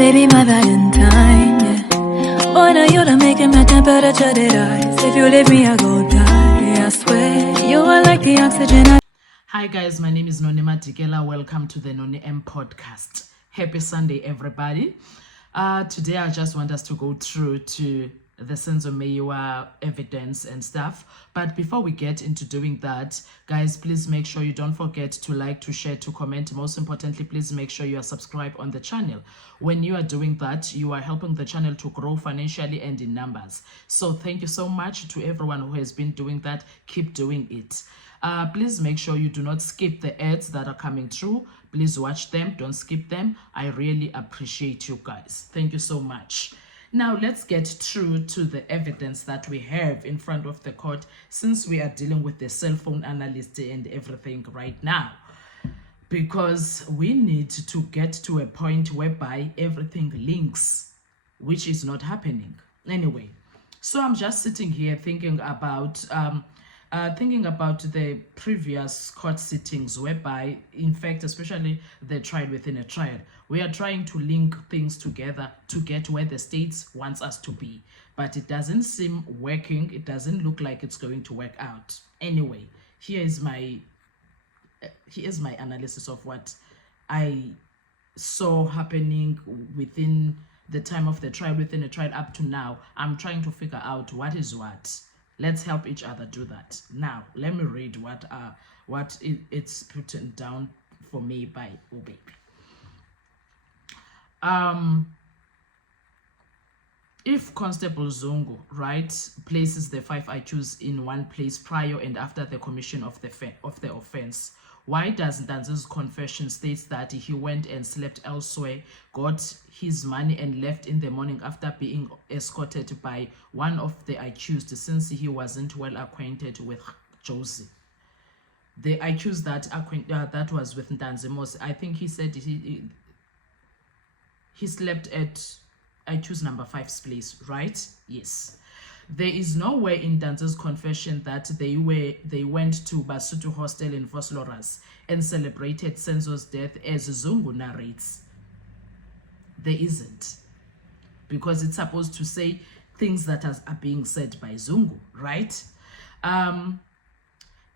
baby, my Valentine, yeah. Boy, now you're making my temperature rise. If you leave me, I go die. I swear, you are like the oxygen. Hi guys, my name is Nonema Dikela. Welcome to the Noni M podcast. Happy Sunday, everybody. Today I just want us to go through to the Senzo Meyiwa evidence and stuff. But before we get into doing that, guys, please make sure you don't forget to like, to share, to comment. Most importantly, please make sure you are subscribed on the channel. When you are doing that, you are helping the channel to grow financially and in numbers. So thank you so much to everyone who has been doing that. Keep doing it. Please make sure you do not skip the ads that are coming through. Please watch them. Don't skip them. I really appreciate you guys. Thank you so much. Now, let's get through to the evidence that we have in front of the court, since we are dealing with the cell phone analyst and everything right now, because we need to get to a point whereby everything links, which is not happening. Anyway, so I'm just sitting here thinking about the previous court sittings, whereby, in fact, especially the trial within a trial, we are trying to link things together to get where the states wants us to be, but it doesn't seem working. It doesn't look like it's going to work out. Anyway, here's my analysis of what I saw happening within the time of the trial, within the trial up to now. I'm trying to figure out what is what. Let's help each other do that. Now, let me read what it's put down for me by Obe. If Constable Zungu, right, places the 5 IQs in one place prior and after the commission of the offense, why does Ntanzi's confession states that he went and slept elsewhere, got his money and left in the morning after being escorted by one of the accused, since he wasn't well acquainted with Josie? The accused that was with Ntanzi, I think he said he slept at accused number 5's place, right? Yes. There is nowhere in Ntanzi's confession that they went to Basutu Hostel in Vosloorus and celebrated Senzo's death, as Zungu narrates. There isn't, because it's supposed to say things that are being said by Zungu, right?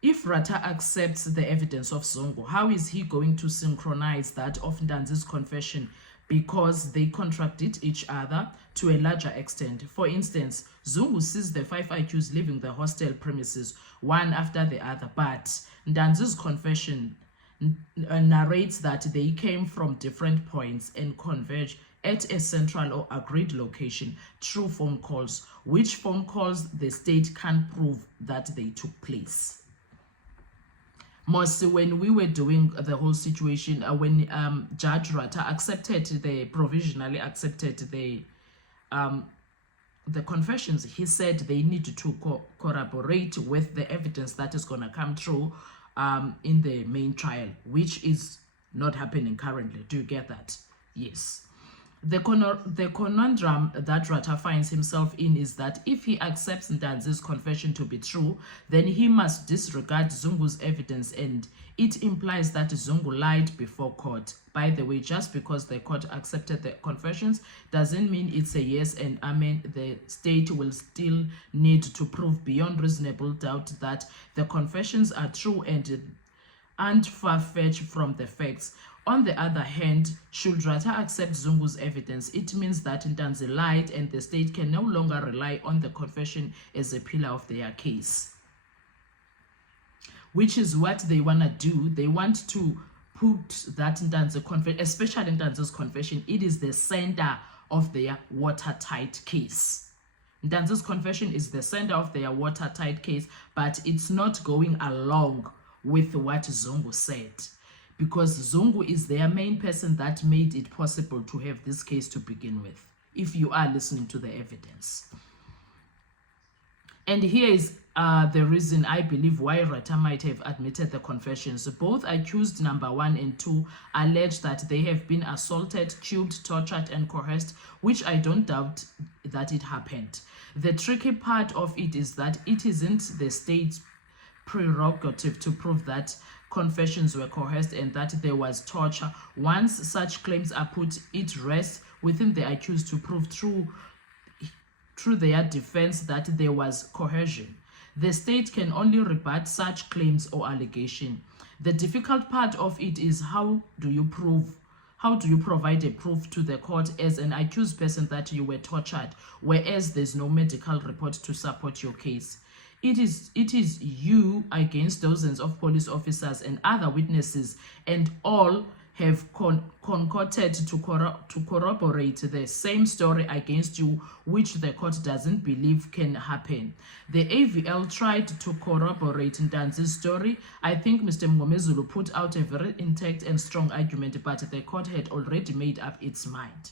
If Rata accepts the evidence of Zungu, how is he going to synchronize that of Ntanzi's confession, because they contradict each other to a larger extent? For instance, Zungu sees the 5 IQs leaving the hostel premises one after the other, but Ntanzi's confession narrates that they came from different points and converge at a central or agreed location through phone calls, which phone calls the state can't prove that they took place. Mostly when we were doing the whole situation, when Judge Rata provisionally accepted the confessions, he said they need to corroborate with the evidence that is going to come through in the main trial, which is not happening currently. Do you get that? Yes. The conundrum that Rata finds himself in is that if he accepts Ntanzi's confession to be true, then he must disregard Zungu's evidence, and it implies that Zungu lied before court. By the way, just because the court accepted the confessions doesn't mean it's a yes and amen. The state will still need to prove beyond reasonable doubt that the confessions are true and far-fetched from the facts. On the other hand, should Rata accept Zungu's evidence, it means that Ntanzi lied and the state can no longer rely on the confession as a pillar of their case, which is what they want to do. They want to put that Ntanzi confession, especially Ntanzi's confession, it is the center of their watertight case. Ntanzi's confession is the center of their watertight case, but it's not going along with what Zungu said, because Zungu is their main person that made it possible to have this case to begin with, if you are listening to the evidence. And here is the reason I believe why Rata might have admitted the confessions. Both accused number 1 and 2 allege that they have been assaulted, killed, tortured, and coerced, which I don't doubt that it happened. The tricky part of it is that it isn't the state's prerogative to prove that confessions were coerced and that there was torture. Once such claims are put, it rests within the accused to prove through their defense that there was coercion. The state can only rebut such claims or allegation. The difficult part of it is how do you provide a proof to the court as an accused person that you were tortured, whereas there's no medical report to support your case. It is you against dozens of police officers and other witnesses, and all have concocted to corroborate the same story against you, which the court doesn't believe can happen. The AVL tried to corroborate Ntanzi's story. I think Mr. Mngomezulu put out a very intact and strong argument, but the court had already made up its mind.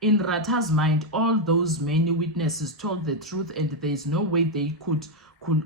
In Ratha's mind, all those many witnesses told the truth, and there is no way they could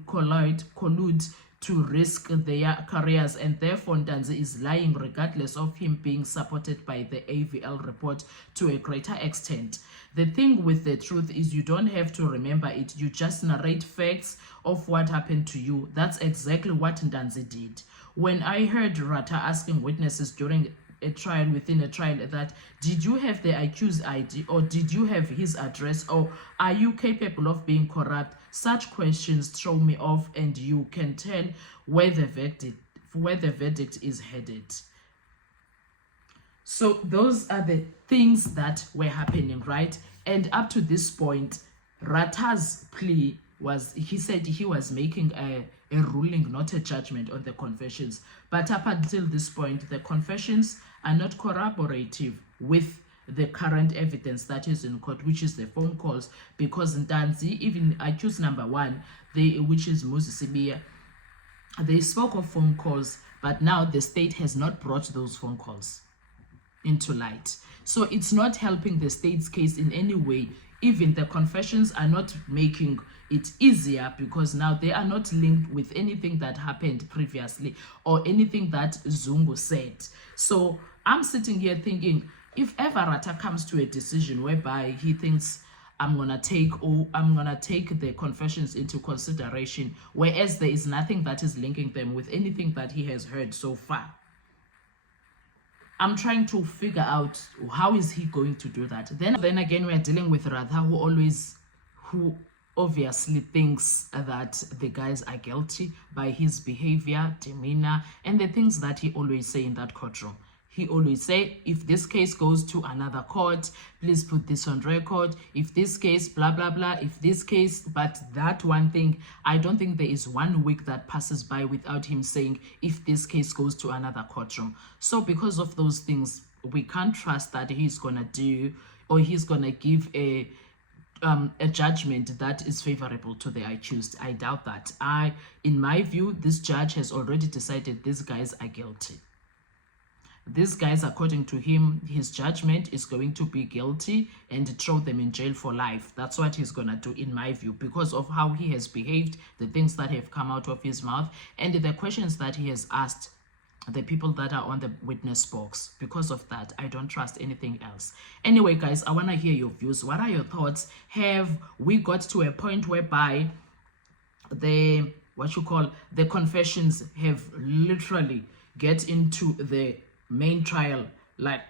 collude to risk their careers, and therefore Ntanzi is lying regardless of him being supported by the AVL report to a greater extent. The thing with the truth is you don't have to remember it, you just narrate facts of what happened to you. That's exactly what Ntanzi did. When I heard Ratha asking witnesses during a trial within a trial that did you have the accused ID, or did you have his address, or are you capable of being corrupt, such questions throw me off, and you can tell where the verdict is headed. So those are the things that were happening, right? And up to this point, Ratha's plea was, he said he was making a ruling, not a judgment on the confessions. But up until this point, the confessions are not corroborative with the current evidence that is in court, which is the phone calls, because Ntanzi, even accused number one, which is Moses Sibiya, they spoke of phone calls, but now the state has not brought those phone calls into light. So it's not helping the state's case in any way. Even the confessions are not making it easier, because now they are not linked with anything that happened previously or anything that Zungu said. So I'm sitting here thinking, if ever Ratha comes to a decision whereby he thinks I'm gonna take the confessions into consideration, whereas there is nothing that is linking them with anything that he has heard so far, I'm trying to figure out how is he going to do that. Then again, we're dealing with Ratha, who obviously thinks that the guys are guilty by his behavior, demeanor, and the things that he always say in that courtroom. He always say, if this case goes to another court, please put this on record. If this case, blah, blah, blah, if this case, but that one thing, I don't think there is 1 week that passes by without him saying, if this case goes to another courtroom. So because of those things, we can't trust that he's going to do, or he's going to give a judgment that is favorable to the accused. I doubt that. In my view, this judge has already decided these guys are guilty. These guys, according to him, his judgment is going to be guilty and throw them in jail for life. That's what he's going to do, in my view, because of how he has behaved, the things that have come out of his mouth, and the questions that he has asked the people that are on the witness box. Because of that, I don't trust anything else. Anyway, guys, I want to hear your views. What are your thoughts? Have we got to a point whereby the confessions have literally get into the main trial, like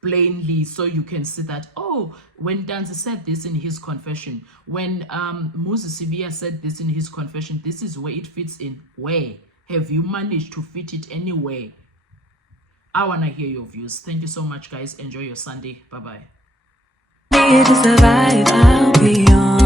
plainly, so you can see that, oh, when Ntanzi said this in his confession, when Moses Sibiya said this in his confession, this is where it fits in. Where have you managed to fit it anywhere? I want to hear your views. Thank you so much, guys. Enjoy your Sunday. Bye-bye. To survive, I'll be on.